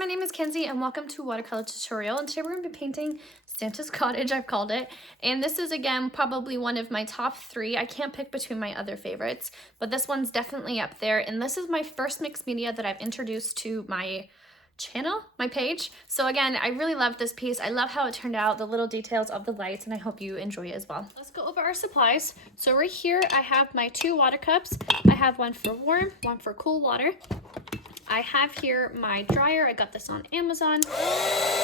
my name is Kenzie and welcome to Watercolor Tutorial, and today we're going to be painting Santa's Cottage, I've called it. And this is again probably one of my top 3. I can't pick between my other favorites, but this one's definitely up there. And this is my first mixed media that I've introduced to my channel, my page. So again, I really love this piece. I love how it turned out, the little details of the lights, and I hope you enjoy it as well. Let's go over our supplies. So right here I have my 2 water cups. I have one for warm, one for cool water. I have here my dryer. I got this on Amazon,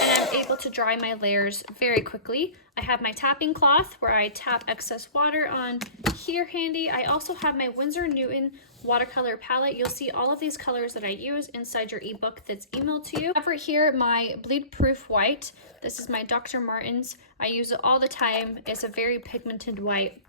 and I'm able to dry my layers very quickly. I have my tapping cloth where I tap excess water on here handy. I also have my Winsor Newton watercolor palette. You'll see all of these colors that I use inside your ebook that's emailed to you. I have right here my bleed proof white. This is my Dr. Martens. I use it all the time. It's a very pigmented white.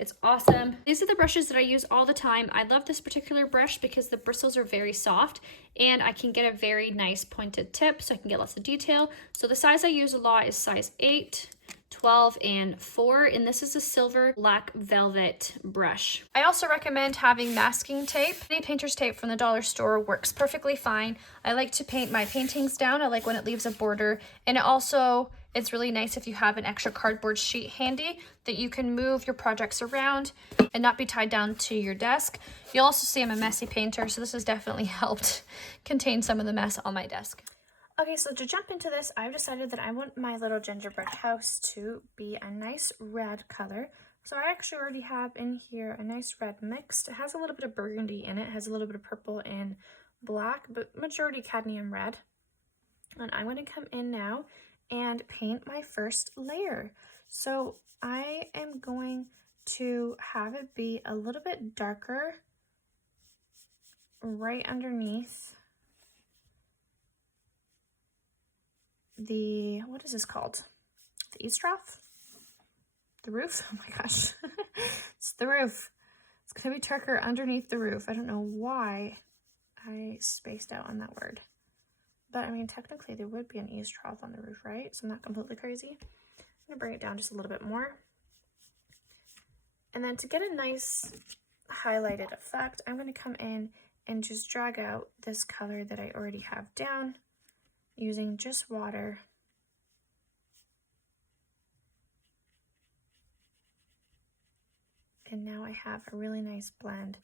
It's awesome. These are the brushes that I use all the time. I love this particular brush because the bristles are very soft and I can get a very nice pointed tip so I can get lots of detail. So the size I use a lot is size 8, 12, and 4, and this is a silver black velvet brush. I also recommend having masking tape. Any painter's tape from the dollar store works perfectly fine. I like to paint my paintings down. I like when it leaves a border, and it's really nice if you have an extra cardboard sheet handy that you can move your projects around and not be tied down to your desk. You'll also see I'm a messy painter, so this has definitely helped contain some of the mess on my desk. Okay, so to jump into this, I've decided that I want my little gingerbread house to be a nice red color. So I actually already have in here a nice red mixed. It has a little bit of burgundy in it, has a little bit of purple and black, but majority cadmium red. And I'm going to come in now and paint my first layer. So I am going to have it be a little bit darker right underneath the, what is this called? The eaves trough? The roof? Oh my gosh. It's the roof. It's gonna be darker underneath the roof. I don't know why I spaced out on that word. But I mean, technically there would be an eaves trough on the roof, right? So I'm not completely crazy. I'm gonna bring it down just a little bit more. And then to get a nice highlighted effect, I'm gonna come in and just drag out this color that I already have down using just water. And now I have a really nice blend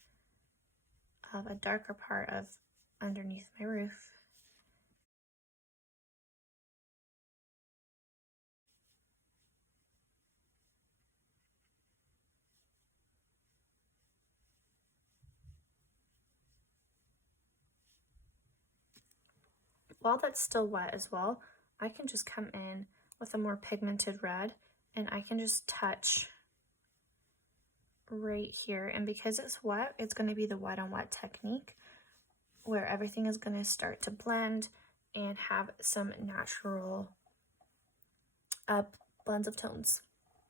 of a darker part of underneath my roof. While that's still wet as well, I can just come in with a more pigmented red and I can just touch right here. And because it's wet, it's going to be the wet on wet technique where everything is going to start to blend and have some natural blends of tones.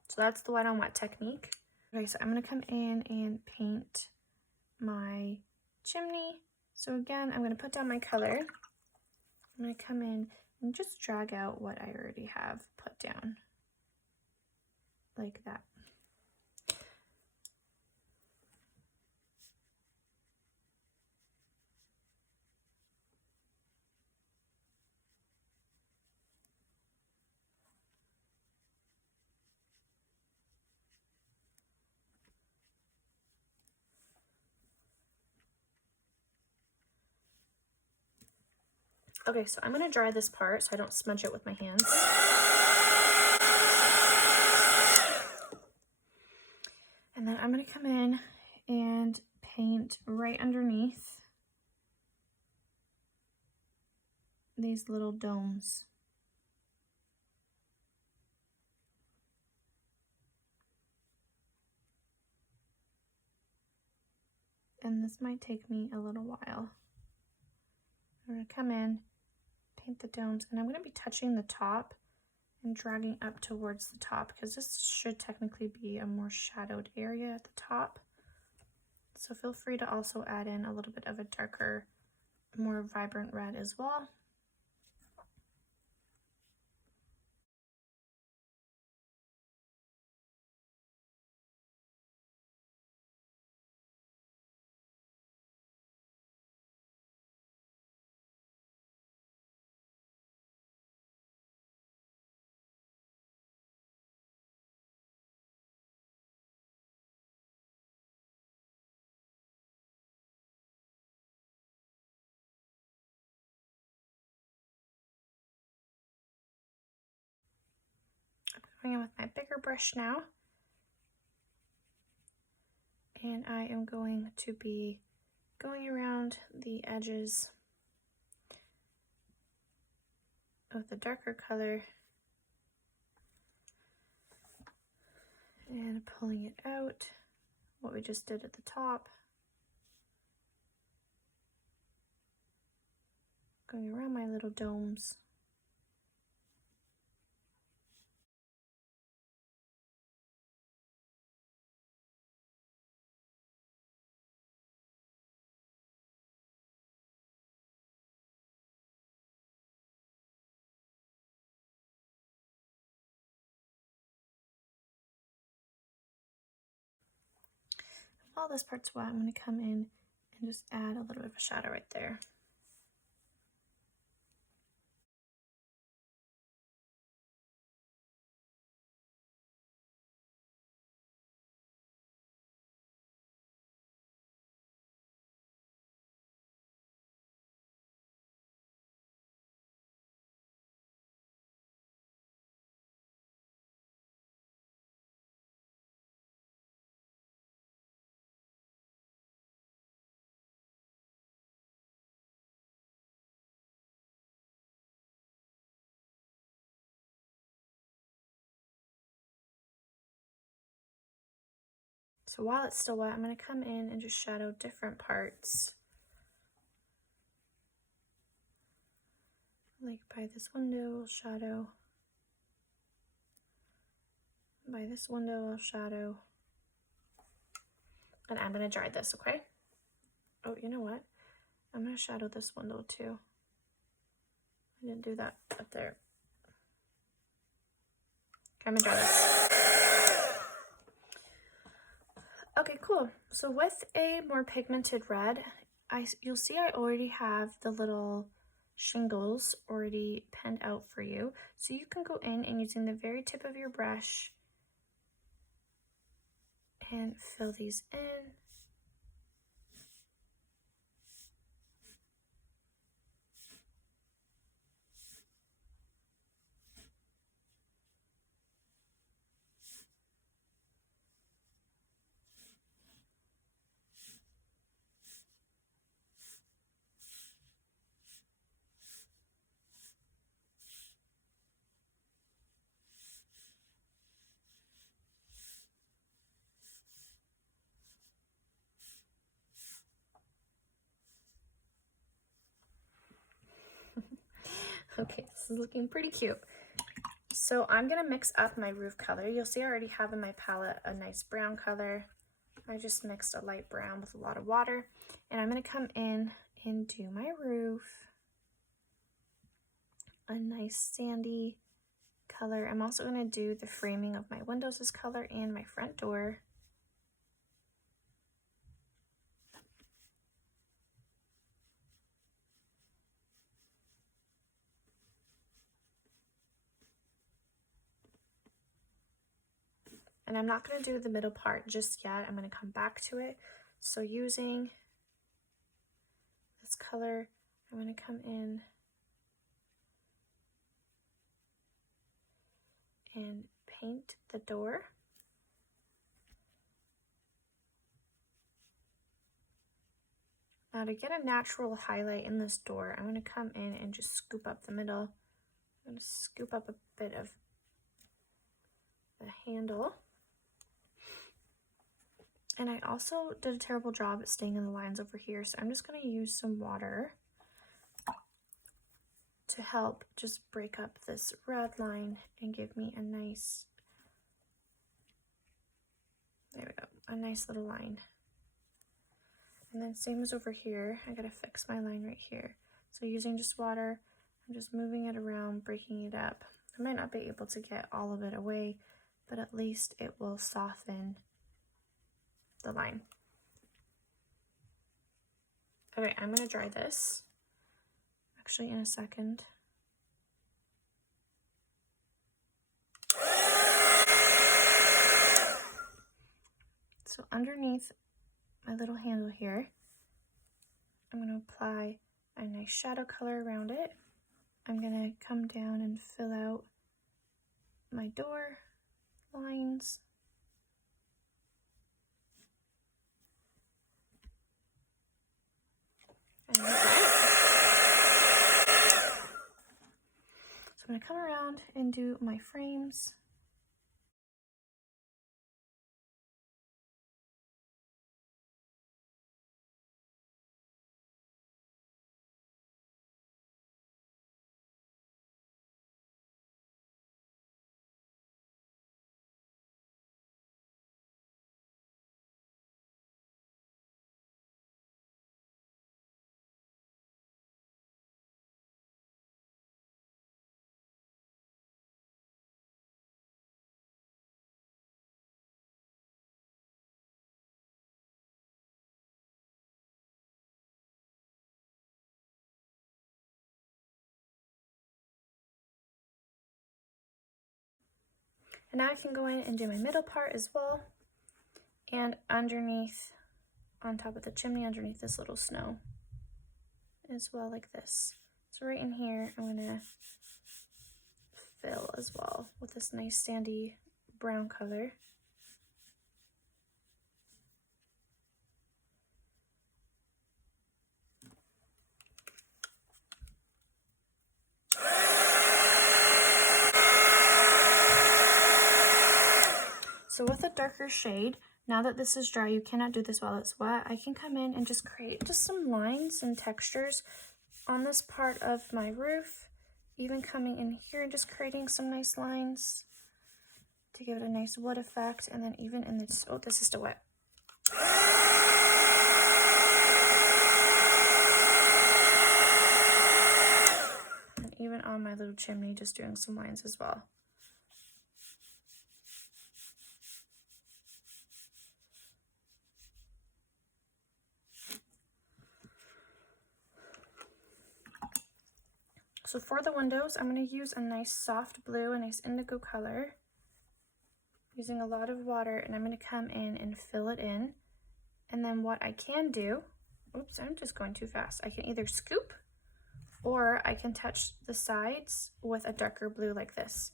So that's the wet on wet technique. Okay, so I'm going to come in and paint my chimney. So again, I'm going to put down my color. I'm going to come in and just drag out what I already have put down, like that. Okay, so I'm going to dry this part so I don't smudge it with my hands. And then I'm going to come in and paint right underneath these little domes. And this might take me a little while. I'm going to come in, paint the domes, and I'm going to be touching the top and dragging up towards the top because this should technically be a more shadowed area at the top. So feel free to also add in a little bit of a darker, more vibrant red as well. Going in with my bigger brush now. And I am going to be going around the edges of the darker color and pulling it out, what we just did at the top. Going around my little domes. While this part's wet, I'm going to come in and just add a little bit of a shadow right there. So while it's still wet, I'm going to come in and just shadow different parts. Like by this window, I'll shadow. By this window, I'll shadow. And I'm going to dry this, okay? Oh, you know what? I'm going to shadow this window too. I didn't do that up there. Okay, I'm going to dry this. Okay, cool. So with a more pigmented red, you'll see I already have the little shingles already penned out for you. So you can go in and using the very tip of your brush and fill these in. Okay, this is looking pretty cute. So I'm gonna mix up my roof color. You'll see I already have in my palette a nice brown color. I just mixed a light brown with a lot of water. And I'm gonna come in and do my roof. A nice sandy color. I'm also gonna do the framing of my windows this color and my front door. And I'm not going to do the middle part just yet. I'm going to come back to it. So using this color, I'm going to come in and paint the door. Now to get a natural highlight in this door, I'm going to come in and just scoop up the middle. I'm going to scoop up a bit of the handle. And I also did a terrible job at staying in the lines over here, so I'm just going to use some water to help just break up this red line and give me a nice, there we go, a nice little line. And then same as over here, I gotta fix my line right here. So using just water, I'm just moving it around, breaking it up. I might not be able to get all of it away, but at least it will soften the line. Okay, I'm gonna dry this, actually in a second. So underneath my little handle here, I'm gonna apply a nice shadow color around it. I'm gonna come down and fill out my door lines. So I'm going to come around and do my frames. And now I can go in and do my middle part as well, and underneath, on top of the chimney, underneath this little snow as well, like this. So right in here, I'm gonna fill as well with this nice sandy brown color. So with a darker shade, now that this is dry, you cannot do this while it's wet, I can come in and just create just some lines and textures on this part of my roof, even coming in here and just creating some nice lines to give it a nice wood effect. And then even in this, oh, this is still wet. And even on my little chimney, just doing some lines as well. So for the windows, I'm going to use a nice soft blue, a nice indigo color, using a lot of water, and I'm going to come in and fill it in. And then what I can do, oops, I'm just going too fast. I can either scoop or I can touch the sides with a darker blue like this.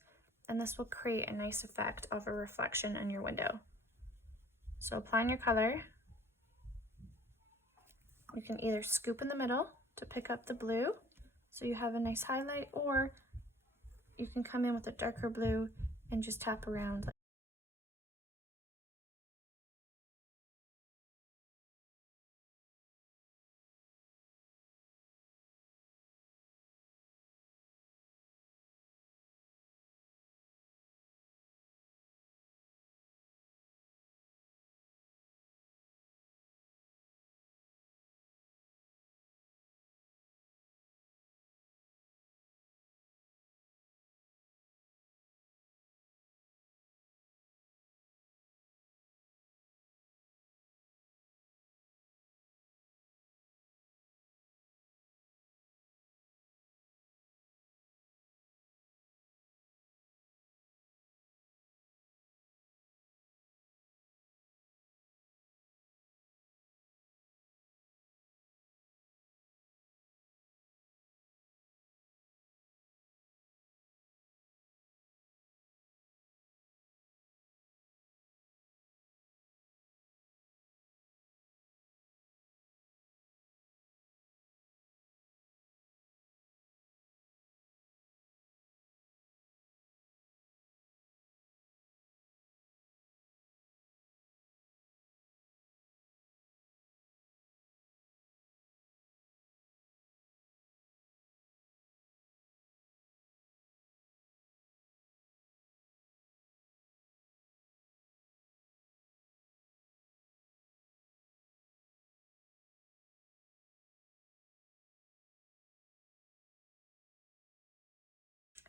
And this will create a nice effect of a reflection in your window. So applying your color, you can either scoop in the middle to pick up the blue, so you have a nice highlight, or you can come in with a darker blue and just tap around.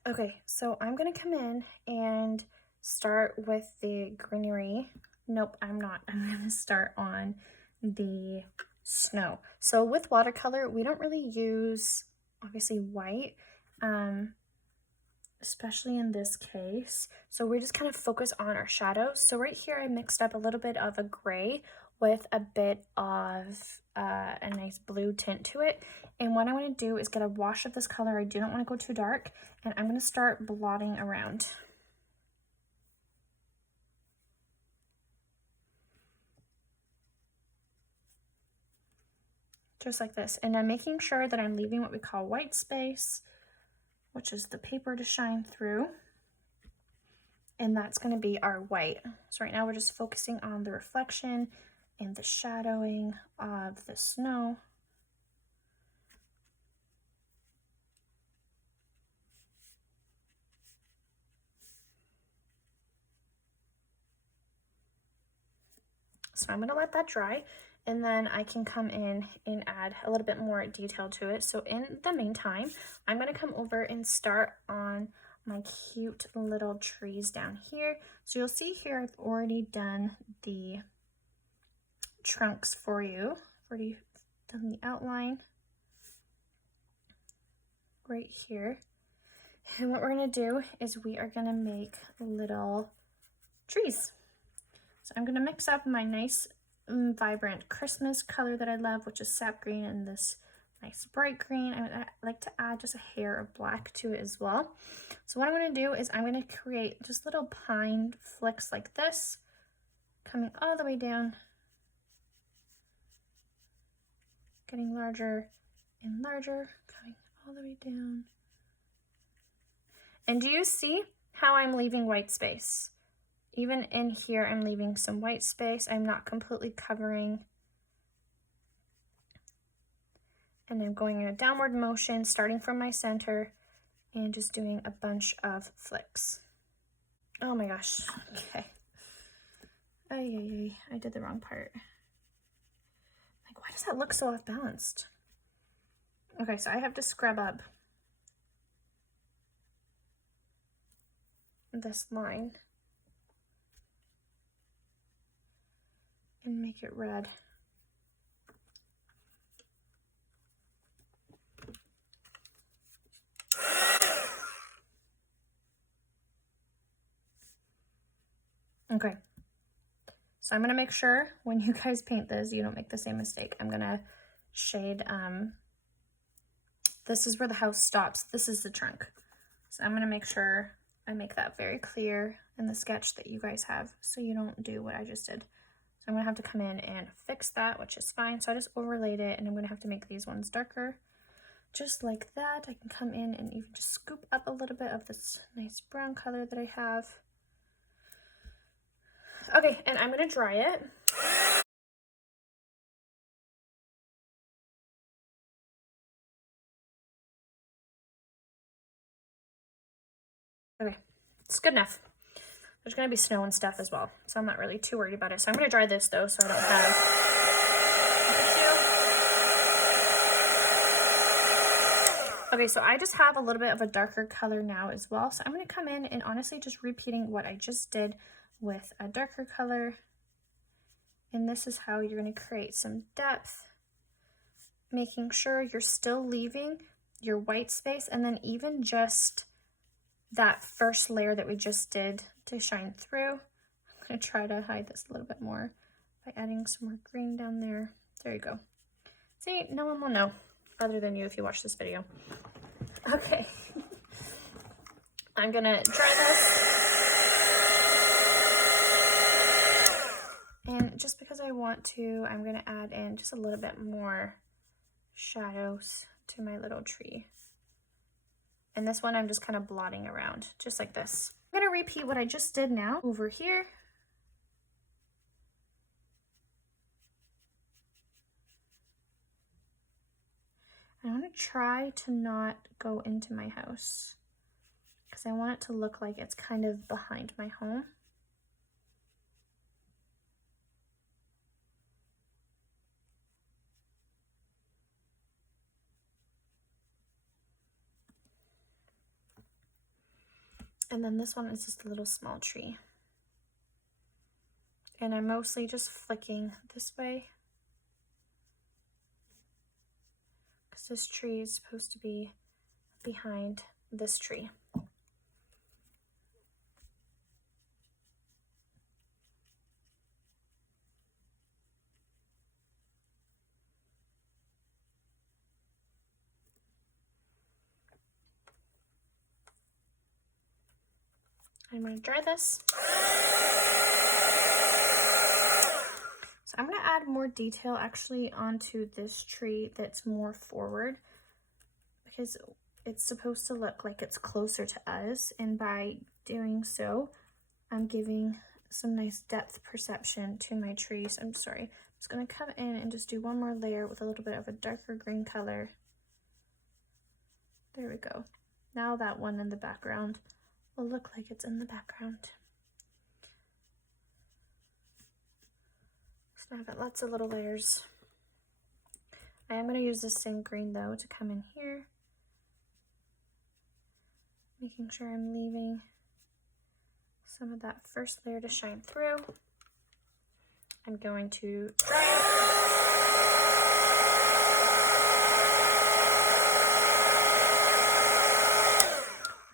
Okay, so I'm gonna come in and start with the greenery. Nope, I'm not. I'm gonna start on the snow. So with watercolor, we don't really use, obviously, white, especially in this case. So we just kind of focus on our shadows. So right here, I mixed up a little bit of a gray with a bit of a nice blue tint to it. And what I want to do is get a wash of this color. I do not want to go too dark, and I'm going to start blotting around. just like this. And I'm making sure that I'm leaving what we call white space, which is the paper to shine through. And that's going to be our white. So right now we're just focusing on the reflection and the shadowing of the snow. So I'm going to let that dry, and then I can come in and add a little bit more detail to it. So in the meantime, I'm going to come over and start on my cute little trees down here. So you'll see here I've already done the trunks for you. I've already done the outline right here. And what we're going to do is we are going to make little trees. So I'm going to mix up my nice vibrant Christmas color that I love, which is sap green, and this nice bright green. I like to add just a hair of black to it as well. So what I'm going to do is I'm going to create just little pine flicks like this, coming all the way down, getting larger and larger, coming all the way down. And do you see how I'm leaving white space? Even in here, I'm leaving some white space. I'm not completely covering. And I'm going in a downward motion, starting from my center, and just doing a bunch of flicks. Oh my gosh, okay. I did the wrong part. Like, why does that look so off balanced? Okay, so I have to scrub up this line and make it red. Okay, so I'm gonna make sure when you guys paint this, you don't make the same mistake. I'm gonna shade, this is where the house stops. This is the trunk. So I'm gonna make sure I make that very clear in the sketch that you guys have, so you don't do what I just did. So I'm gonna have to come in and fix that, which is fine. So I just overlaid it, and I'm gonna have to make these ones darker. Just like that, I can come in and even just scoop up a little bit of this nice brown color that I have. Okay, and I'm gonna dry it. Okay, it's good enough. There's gonna be snow and stuff as well, so I'm not really too worried about it. So I'm gonna dry this though, so I don't have. Okay, so I just have a little bit of a darker color now as well. So I'm gonna come in and honestly just repeating what I just did with a darker color. And this is how you're gonna create some depth, making sure you're still leaving your white space, and then even just that first layer that we just did to shine through. I'm gonna try to hide this a little bit more by adding some more green down there. There you go. See, no one will know other than you if you watch this video. Okay. I'm gonna dry this. And just because I want to, I'm gonna add in just a little bit more shadows to my little tree. And this one I'm just kind of blotting around, just like this. I'm gonna repeat what I just did now over here. I want to try to not go into my house because I want it to look like it's kind of behind my home. And then this one is just a little small tree. And I'm mostly just flicking this way, because this tree is supposed to be behind this tree. I'm going to dry this. So I'm going to add more detail actually onto this tree that's more forward, because it's supposed to look like it's closer to us, and by doing so, I'm giving some nice depth perception to my tree. So I'm just going to come in and just do one more layer with a little bit of a darker green color. There we go. Now that one in the background will look like it's in the background. So now I've got lots of little layers. I am going to use the same green though to come in here, making sure I'm leaving some of that first layer to shine through. I'm going to dry it.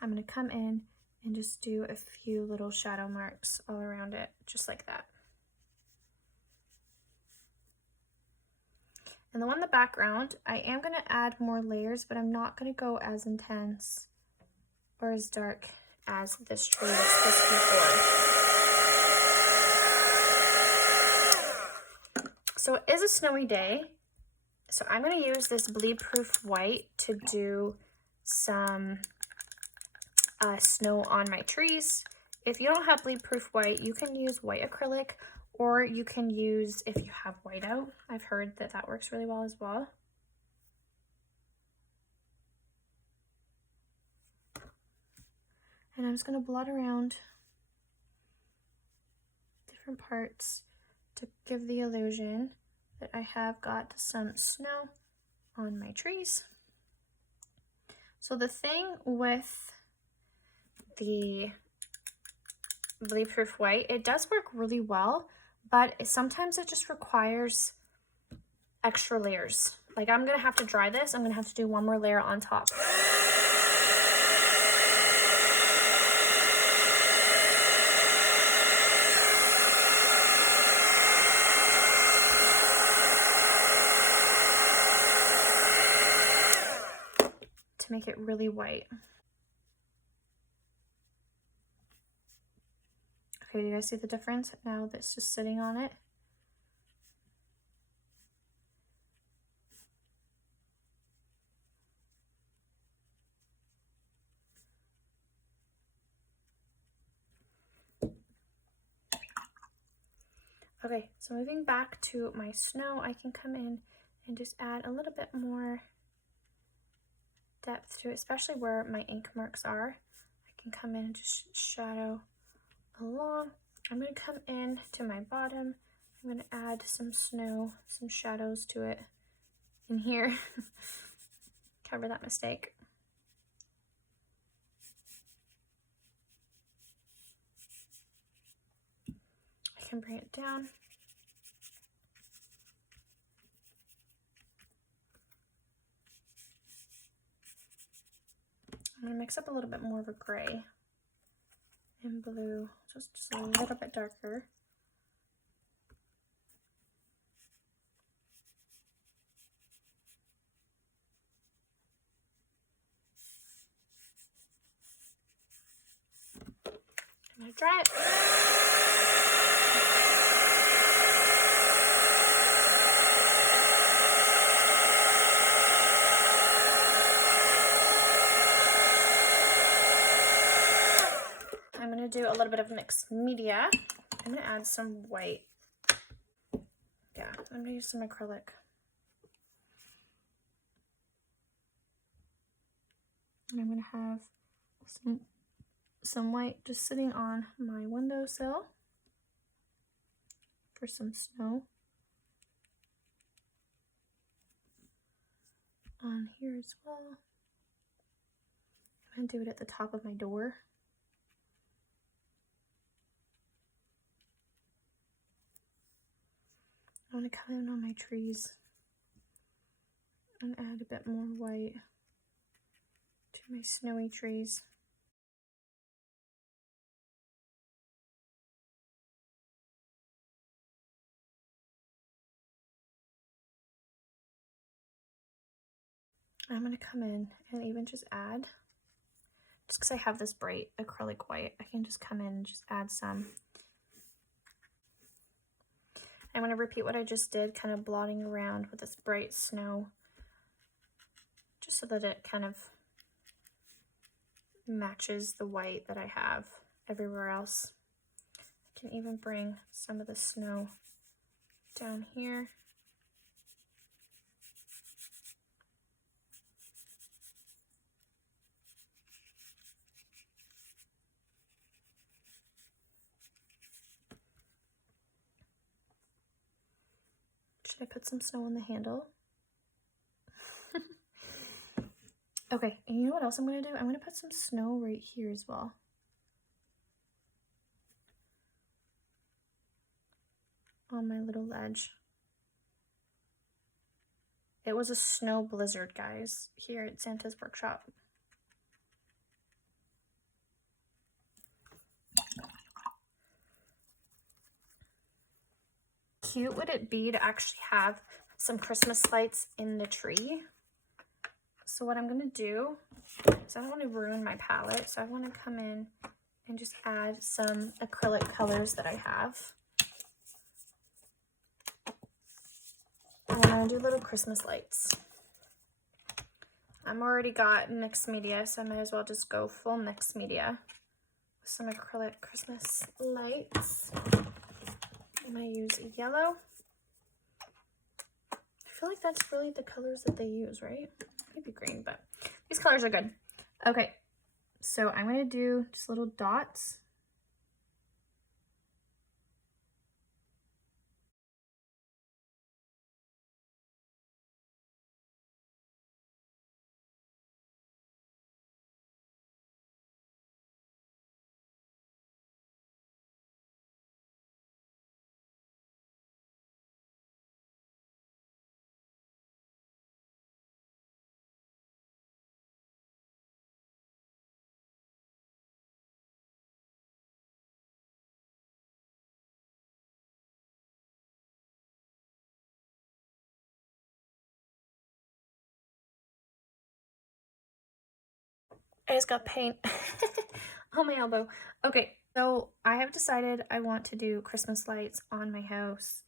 I'm going to come in and just do a few little shadow marks all around it, just like that. And the one in the background, I am going to add more layers, but I'm not going to go as intense or as dark as this tree was supposed to be for. So it is a snowy day, so I'm going to use this bleed-proof white to do some snow on my trees. If you don't have bleed-proof white, you can use white acrylic, or you can use, if you have whiteout, I've heard that that works really well as well. And I'm just going to blot around different parts to give the illusion that I have got some snow on my trees. So the thing with the bleed-proof white, it does work really well, but sometimes it just requires extra layers. Like, I'm gonna have to dry this. I'm gonna have to do one more layer on top. To make it really white. Okay, do you guys see the difference now that's just sitting on it? Okay, so moving back to my snow, I can come in and just add a little bit more depth to it, especially where my ink marks are. I can come in and just shadow along. I'm going to come in to my bottom. I'm going to add some snow, some shadows to it in here. Cover that mistake. I can bring it down. I'm going to mix up a little bit more of a gray and blue, just a little bit darker. I'm going to dry it. I'm going to do a little bit of mixed media. I'm going to add some white. Yeah, I'm going to use some acrylic. And I'm going to have some white just sitting on my windowsill for some snow. On here as well. I'm going to do it at the top of my door. I want to come in on my trees and add a bit more white to my snowy trees. I'm going to come in and even just add, just because I have this bright acrylic white, I can just come in and just add some. I'm going to repeat what I just did, kind of blotting around with this bright snow, just so that it kind of matches the white that I have everywhere else. I can even bring some of the snow down here. Should I put some snow on the handle? Okay, and you know what else I'm going to do? I'm going to put some snow right here as well. On my little ledge. It was a snow blizzard, guys, here at Santa's workshop. Cute would it be to actually have some Christmas lights in the tree? So what I'm going to do is I don't want to ruin my palette, so I want to come in and just add some acrylic colors that I have. And I'm going to do little Christmas lights. I'm already got mixed media, so I might as well just go full mixed media with some acrylic Christmas lights. I'm going to use yellow. I feel like that's really the colors that they use, right? Maybe green, but these colors are good. Okay, so I'm going to do just little dots. I just got paint on my elbow. Okay, so I have decided I want to do Christmas lights on my house.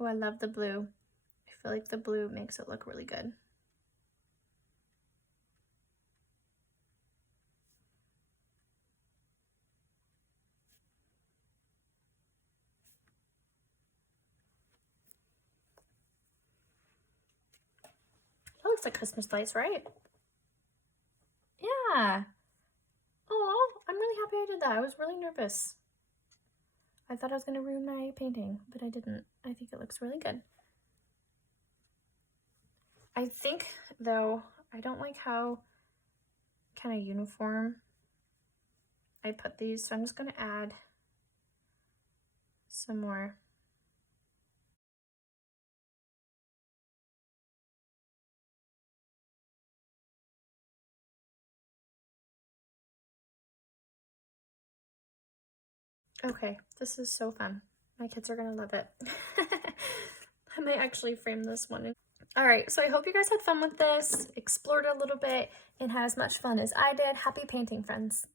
Oh, I love the blue. I feel like the blue makes it look really good. That looks like Christmas lights, right? Yeah. Oh, I'm really happy I did that. I was really nervous. I thought I was going to ruin my painting, but I didn't. I think it looks really good. I think, though, I don't like how kind of uniform I put these, so I'm just going to add some more. Okay, this is so fun. My kids are gonna love it. I might actually frame this one. All right, so I hope you guys had fun with this, explored a little bit, and had as much fun as I did. Happy painting, friends.